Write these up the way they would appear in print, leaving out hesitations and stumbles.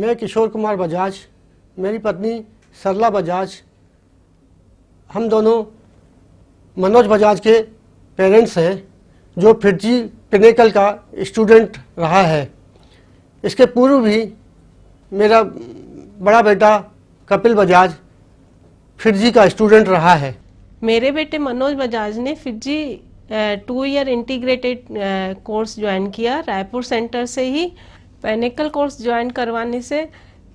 मैं किशोर कुमार बजाज, मेरी पत्नी सरला बजाज, हम दोनों मनोज बजाज के पेरेंट्स हैं, जो फिरजी पिनेकल का स्टूडेंट रहा है। इसके पूर्व भी मेरा बड़ा बेटा कपिल बजाज फिरजी का स्टूडेंट रहा है। मेरे बेटे मनोज बजाज ने फिरजी 2 ईयर इंटीग्रेटेड कोर्स ज्वाइन किया रायपुर सेंटर से ही। पिनेकल कोर्स ज्वाइन करवाने से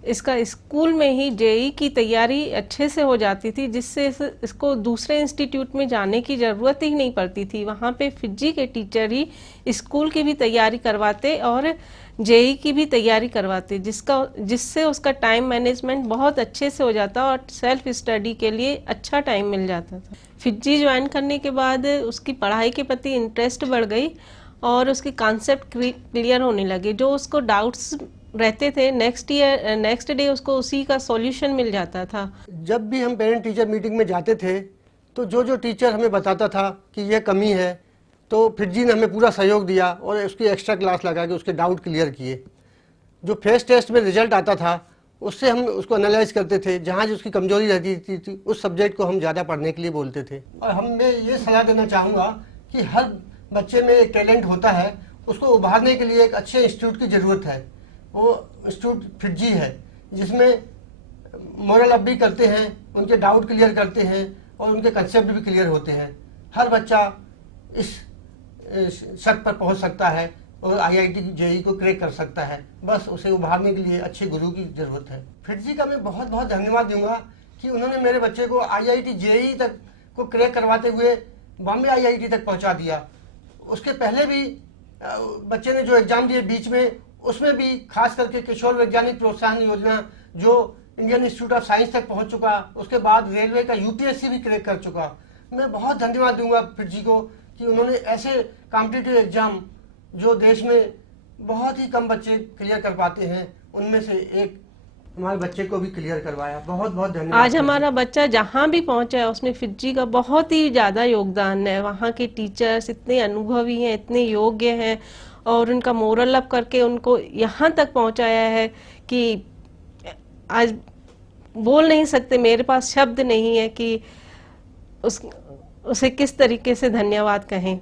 इसका स्कूल में ही जेई की तैयारी अच्छे से हो जाती थी, जिससे इसको दूसरे इंस्टीट्यूट में जाने की ज़रूरत ही नहीं पड़ती थी। वहाँ पे फिजी के टीचर ही स्कूल की भी तैयारी करवाते और जेई की भी तैयारी करवाते, जिससे उसका टाइम मैनेजमेंट बहुत अच्छे से हो जाता और सेल्फ स्टडी के लिए अच्छा टाइम मिल जाता था। फिजी ज्वाइन करने के बाद उसकी पढ़ाई के प्रति इंटरेस्ट बढ़ गई और उसके कॉन्सेप्ट क्लियर होने लगे। जो उसको डाउट्स रहते थे, नेक्स्ट डे उसको उसी का सॉल्यूशन मिल जाता था। जब भी हम पेरेंट टीचर मीटिंग में जाते थे तो जो टीचर हमें बताता था कि यह कमी है, तो फिरजी ने हमें पूरा सहयोग दिया और उसकी एक्स्ट्रा क्लास लगा के उसके डाउट क्लियर किए। जो फेस टेस्ट में रिजल्ट आता था उससे हम उसको एनालाइज करते थे, जहाँ जो उसकी कमजोरी रहती थी उस सब्जेक्ट को हम ज़्यादा पढ़ने के लिए बोलते थे। और मैं ये सलाह देना चाहूँगा कि हर बच्चे में एक टैलेंट होता है, उसको उभारने के लिए एक अच्छे इंस्टीट्यूट की ज़रूरत है। वो इंस्टीट्यूट फिरजी है, जिसमें मोरल अप भी करते हैं, उनके डाउट क्लियर करते हैं और उनके कंसेप्ट भी क्लियर होते हैं। हर बच्चा इस शक पर पहुंच सकता है और आईआईटी जेई को क्रैक कर सकता है। बस उसे उभारने के लिए अच्छे गुरु की ज़रूरत है। फिरजी का मैं बहुत बहुत धन्यवाद दूंगा कि उन्होंने मेरे बच्चे को आईआईटी जेई तक को क्रैक करवाते हुए बॉम्बे आईआईटी तक पहुंचा दिया। उसके पहले भी बच्चे ने जो एग्ज़ाम दिए बीच में, उसमें भी खास करके किशोर वैज्ञानिक प्रोत्साहन योजना जो इंडियन इंस्टीट्यूट ऑफ साइंस तक पहुंच चुका, उसके बाद रेलवे का यूपीएससी भी क्रैक कर चुका। मैं बहुत धन्यवाद दूंगा फिरजी को कि उन्होंने ऐसे कॉम्पिटिटिव एग्जाम जो देश में बहुत ही कम बच्चे क्लियर कर पाते हैं, उनमें से एक हमारे बच्चे को भी क्लियर करवाया। बहुत बहुत धन्यवाद। आज हमारा बच्चा जहाँ भी पहुँचा है उसमें फिजी का बहुत ही ज़्यादा योगदान है। वहाँ के टीचर्स इतने अनुभवी हैं, इतने योग्य हैं और उनका मोरल अप करके उनको यहाँ तक पहुँचाया है कि आज बोल नहीं सकते, मेरे पास शब्द नहीं है कि उसे किस तरीके से धन्यवाद कहें।